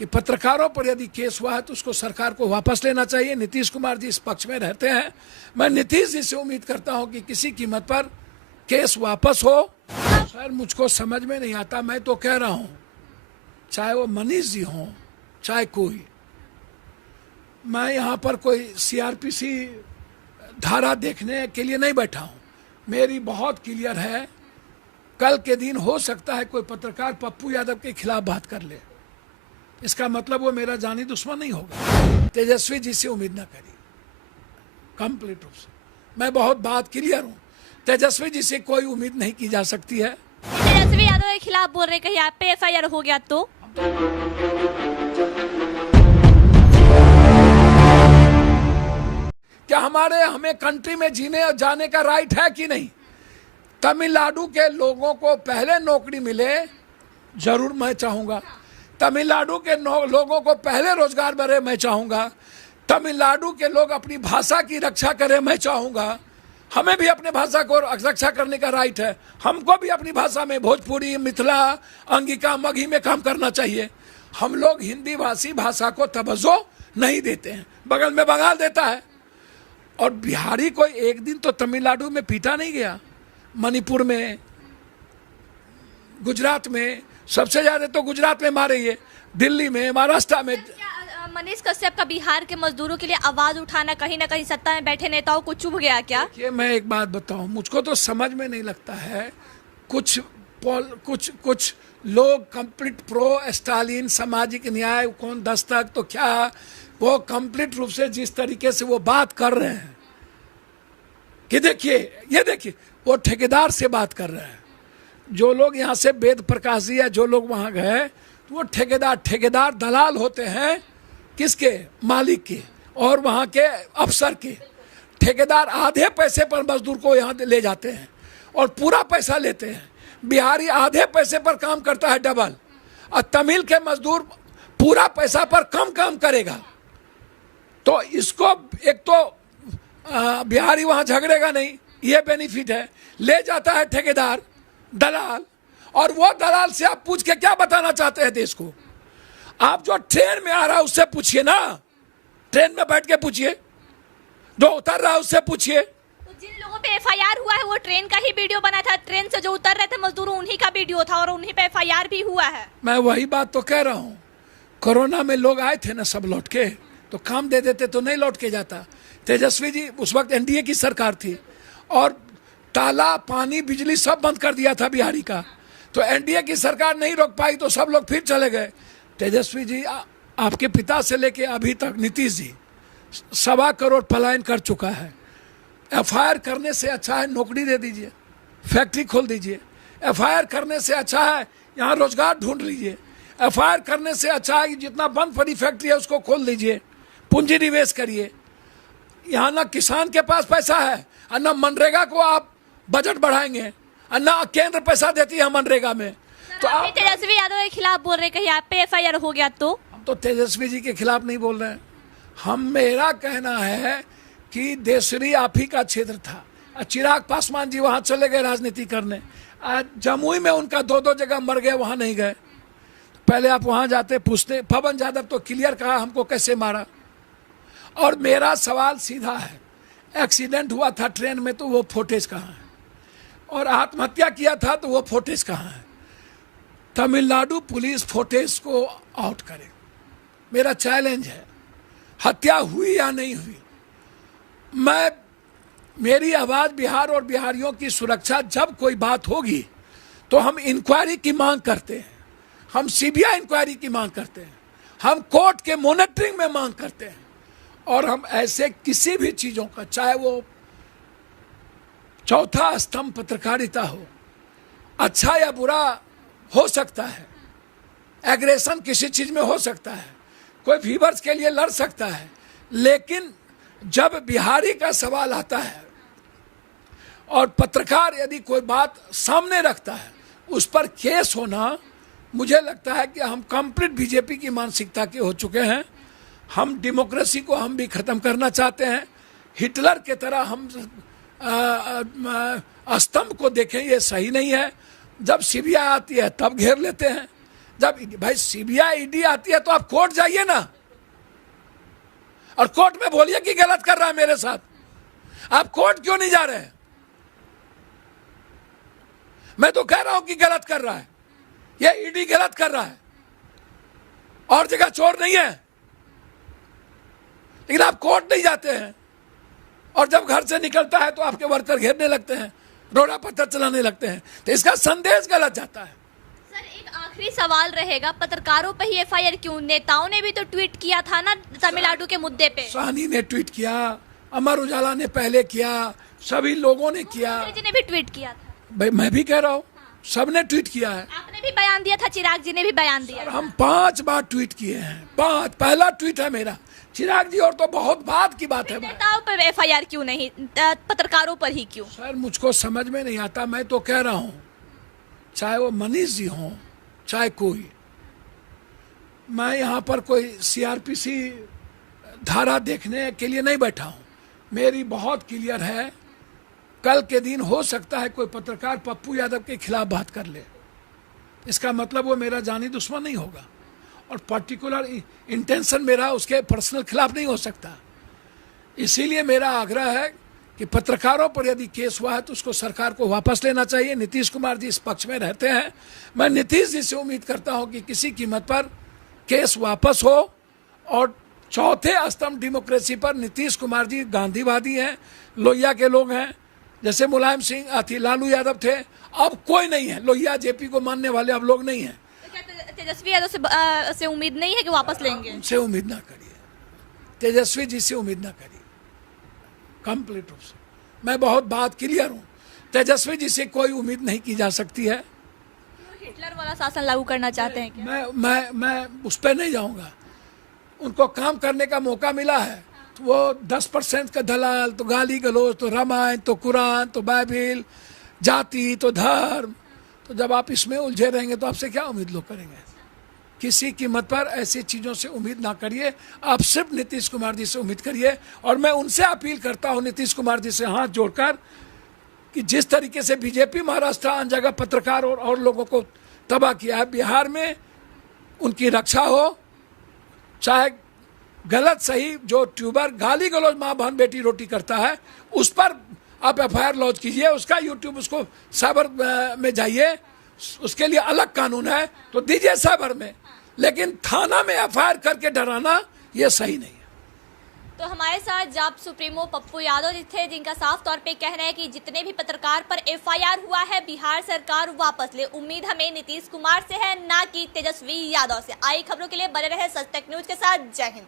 कि पत्रकारों पर यदि केस हुआ है तो उसको सरकार को वापस लेना चाहिए। नीतीश कुमार जी इस पक्ष में रहते हैं। मैं नीतीश जी से उम्मीद करता हूं कि किसी कीमत पर केस वापस हो। सर मुझको समझ में नहीं आता, मैं तो कह रहा हूं चाहे वो मनीष जी हों चाहे कोई, मैं यहाँ पर कोई सीआरपीसी धारा देखने के लिए नहीं बैठा हूँ। मेरी बहुत क्लियर है, कल के दिन हो सकता है कोई पत्रकार पप्पू यादव के खिलाफ बात कर ले, इसका मतलब वो मेरा जानी दुश्मन नहीं होगा। तेजस्वी जी से उम्मीद ना करिए, कंप्लीट रूप से मैं बहुत बात क्लियर हूँ। तेजस्वी जी से कोई उम्मीद नहीं की जा सकती है। तेजस्वी यादव के खिलाफ बोल रहे, कहीं आप पे एफआईआर हो गया तो क्या हमें कंट्री में जीने और जाने का राइट है कि नहीं? तमिलनाडु के लोगों को पहले नौकरी मिले, जरूर मैं चाहूंगा। तमिलनाडु के लोगों को पहले रोजगार मिले, मैं चाहूंगा। तमिलनाडु के लोग अपनी भाषा की रक्षा करें, मैं चाहूंगा। हमें भी अपने भाषा को रक्षा करने का राइट है। हमको भी अपनी भाषा में भोजपुरी, मिथिला, अंगिका, मगही में काम करना चाहिए। हम लोग हिंदी भाषी भाषा को तवज्जो नहीं देते हैं। बगल में बंगाल देता है। और बिहारी कोई एक दिन तो तमिलनाडु में पीटा नहीं गया, मणिपुर में, गुजरात में, सबसे ज्यादा तो गुजरात में मारे, ये दिल्ली में, महाराष्ट्र में। मनीष कश्यप का बिहार के मजदूरों के लिए आवाज उठाना कहीं ना कहीं सत्ता में बैठे नेताओं को चुभ गया क्या? ये मैं एक बात बताऊं, मुझको तो समझ में नहीं लगता है। कुछ लोग कंप्लीट प्रो स्टालिन, सामाजिक न्याय, कौन दस्तक, तो क्या वो कंप्लीट रूप से जिस तरीके से वो बात कर रहे हैं कि देखिए, ये देखिए, वो ठेकेदार से बात कर रहे हैं। जो लोग यहाँ से वेद प्रकाश जी या जो लोग वहाँ गए, तो वो ठेकेदार दलाल होते हैं किसके? मालिक के और वहाँ के अफसर के। ठेकेदार आधे पैसे पर मजदूर को यहाँ ले जाते हैं और पूरा पैसा लेते हैं। बिहारी आधे पैसे पर काम करता है, डबल। और तमिल के मजदूर पूरा पैसा पर कम काम करेगा। तो इसको एक तो बिहारी वहाँ झगड़ेगा नहीं, ये बेनिफिट है। ले जाता है ठेकेदार, दलाल, और वो दलाल से आप पूछ के क्या बताना चाहते हैं देश को? आप जो ट्रेन में आ रहा है उससे पूछिए ना, ट्रेन में बैठ के पूछिए, जो उतर रहा है उससे पूछिए। तो जिन लोगों पे एफआईआर हुआ है वो ट्रेन का ही वीडियो बना था, ट्रेन से जो उतर रहे थे मजदूर उन्हीं का वीडियो था और उन्हीं पे एफआईआर भी हुआ है। मैं वही बात तो कह रहा हूँ। कोरोना में लोग आए थे ना, सब लौट के, तो काम दे देते तो नहीं लौट के जाता। तेजस्वी जी उस वक्त एनडीए की सरकार थी और ताला, पानी, बिजली सब बंद कर दिया था बिहारी का, तो एनडीए की सरकार नहीं रोक पाई तो सब लोग फिर चले गए। तेजस्वी जी आपके पिता से लेके अभी तक नीतीश जी 1.25 करोड़ पलायन कर चुका है। एफआईआर करने से अच्छा है नौकरी दे दीजिए, फैक्ट्री खोल दीजिए। एफआईआर करने से अच्छा है यहाँ रोजगार ढूंढ लीजिए। एफआईआर करने से अच्छा है कि जितना बंद पड़ी फैक्ट्री है उसको खोल दीजिए, पूंजी निवेश करिए। यहाँ ना किसान के पास पैसा है और न मनरेगा को आप बजट बढ़ाएंगे और न केंद्र पैसा देती है मनरेगा में। तो आप तेजस्वी यादव के खिलाफ बोल रहे, कहीं आप पे एफआईआर हो गया तो? हम तो तेजस्वी जी के खिलाफ नहीं बोल रहे हैं। मेरा कहना है कि देशरी आप ही का क्षेत्र था। चिराग पासवान जी वहाँ चले गए राजनीति करने। जमुई में उनका 2-2 जगह मर गए, वहाँ नहीं गए। पहले आप वहाँ जाते, पूछते। पवन यादव तो क्लियर कहा हमको कैसे मारा। और मेरा सवाल सीधा है, एक्सीडेंट हुआ था ट्रेन में तो वो फुटेज कहाँ है? और आत्महत्या किया था तो वो फुटेज कहाँ है? तमिलनाडु पुलिस फुटेज को आउट करे। मेरा चैलेंज है, हत्या हुई या नहीं हुई, मेरी आवाज बिहार और बिहारियों की सुरक्षा, जब कोई बात होगी तो हम इंक्वायरी की मांग करते हैं, हम सीबीआई इंक्वायरी की मांग करते हैं, हम कोर्ट के मॉनिटरिंग में मांग करते हैं। और हम ऐसे किसी भी चीजों का, चाहे वो चौथा स्तंभ पत्रकारिता हो, अच्छा या बुरा हो सकता है, एग्रेशन किसी चीज में हो सकता है, कोई व्यूअर्स के लिए लड़ सकता है, लेकिन जब बिहारी का सवाल आता है और पत्रकार यदि कोई बात सामने रखता है, उस पर केस होना, मुझे लगता है कि हम कंप्लीट बीजेपी की मानसिकता के हो चुके हैं। हम डेमोक्रेसी को हम भी खत्म करना चाहते हैं। हिटलर के तरह हम स्तंभ को देखें, ये सही नहीं है। जब सीबीआई आती है तब घेर लेते हैं, जब भाई सीबीआई ईडी आती है तो आप कोर्ट जाइए ना, और कोर्ट में बोलिए कि गलत कर रहा है मेरे साथ। आप कोर्ट क्यों नहीं जा रहे हैं? मैं तो कह रहा हूं कि गलत कर रहा है, ये ईडी गलत कर रहा है, और जगह चोर नहीं है, लेकिन आप कोर्ट नहीं जाते हैं। और जब घर से निकलता है तो आपके वर्कर घेरने लगते हैं, रोड़ा पत्थर चलाने लगते हैं, तो इसका संदेश गलत जाता है। सर एक आखिरी सवाल रहेगा, पत्रकारों पर ही एफआईआर क्यों? नेताओं ने भी तो ट्वीट किया था ना तमिलनाडु के मुद्दे पे। साहनी ने ट्वीट किया, अमर उजाला ने पहले किया, सभी लोगों ने किया। मुख्यमंत्री जी ने भी ट्वीट किया था। भाई मैं भी कह रहा हूँ, सबने ट्वीट किया है। आपने भी बयान दिया था, चिराग जी ने भी बयान दिया था। हम 5 बार ट्वीट किए हैं, 5। पहला ट्वीट है मेरा, चिराग जी और तो बहुत बाद की बात है। नेताओं पर एफआईआर क्यों नहीं, पत्रकारों पर ही क्यों? सर मुझको समझ में नहीं आता। मैं तो कह रहा हूँ, चाहे वो मनीष जी हों चाहे कोई, मैं यहाँ पर कोई सीआरपीसी धारा देखने के लिए नहीं बैठा हूँ। मेरी बहुत क्लियर है, कल के दिन हो सकता है कोई पत्रकार पप्पू यादव के खिलाफ बात कर ले, इसका मतलब वो मेरा जानी दुश्मन नहीं होगा, और पर्टिकुलर इंटेंशन मेरा उसके पर्सनल खिलाफ नहीं हो सकता। इसीलिए मेरा आग्रह है कि पत्रकारों पर यदि केस हुआ है तो उसको सरकार को वापस लेना चाहिए। नीतीश कुमार जी इस पक्ष में रहते हैं, मैं नीतीश जी से उम्मीद करता हूं कि किसी कीमत पर केस वापस हो, और चौथे स्तंभ डेमोक्रेसी पर नीतीश कुमार जी गांधीवादी हैं, लोहिया के लोग हैं। जैसे मुलायम सिंह लालू यादव थे, अब कोई नहीं है, लोहिया जेपी को मानने वाले अब लोग नहीं हैं। तो क्या तेजस्वी यादव से उम्मीद नहीं है कि वापस लेंगे? उनसे उम्मीद ना करिए, तेजस्वी जी से उम्मीद ना करिए, कंप्लीट रूप से। मैं बहुत बात क्लियर हूँ, तेजस्वी जी से कोई उम्मीद नहीं की जा सकती है। हिटलर वाला शासन लागू करना चाहते हैं क्या? मैं उस पर नहीं जाऊंगा। उनको काम करने का मौका मिला है, तो वो 10% का दलाल, तो गाली गलौज, तो रामायण, तो कुरान, तो बाइबिल, जाति, तो धर्म, तो जब आप इसमें उलझे रहेंगे तो आपसे क्या उम्मीद लोग करेंगे? किसी कीमत पर ऐसी चीज़ों से उम्मीद ना करिए, आप सिर्फ नीतीश कुमार जी से उम्मीद करिए। और मैं उनसे अपील करता हूं, नीतीश कुमार जी से हाथ जोड़कर, कि जिस तरीके से बीजेपी महाराष्ट्र अन्य जगह पत्रकार और लोगों को तबाह किया है, बिहार में उनकी रक्षा हो। चाहे गलत सही, जो ट्यूबर गाली गलौज माँ बहन बेटी रोटी करता है, उस पर आप एफआईआर लॉन्च कीजिए, उसका यूट्यूब, उसको साइबर में जाइए, उसके लिए अलग कानून है, तो दीजिए साइबर में, लेकिन थाना में एफआईआर करके डराना ये सही नहीं है। तो हमारे साथ जाप सुप्रीमो पप्पू यादव जी थे, जिनका साफ तौर पे कहना है कि जितने भी पत्रकार पर एफआईआर हुआ है, बिहार सरकार वापस ले। उम्मीद हमें नीतीश कुमार से है, ना कि तेजस्वी यादव से। आई खबरों के लिए बने रहे सच तक न्यूज के साथ। जय हिंद।